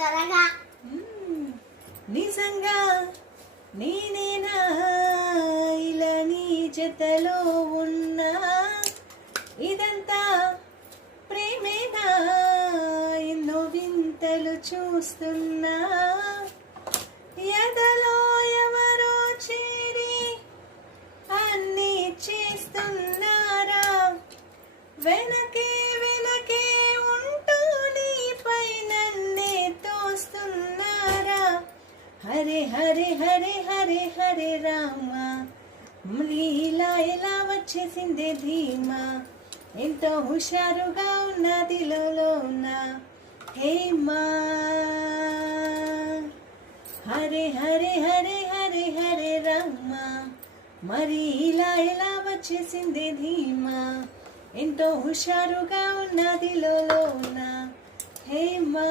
త్వరగా నిజంగా నేనేనా ఇలా నీ జతలో ఉన్నా ఇదంతా ప్రేమేనా ఎన్నో వింతలు చూస్తున్నా ఎదలో ఎవరో చేరి అన్నీ చేస్తున్నారా వెనకే వెనకే ఉంటూ నీపై నన్నే తోస్తున్నారా హరే హరే హరే హరే హరే రామ ఇలా ఎలా వచ్చేసిందే ధీమా ఎంతో హుషారుగా ఉన్నదిలో ఉన్నా హేమా హరే హరే హరే హరే హరే రామ మరి ఇలా ఎలా వచ్చేసిందే ధీమా ఎంతో హుషారుగా ఉన్నదిలో ఉన్నా హేమా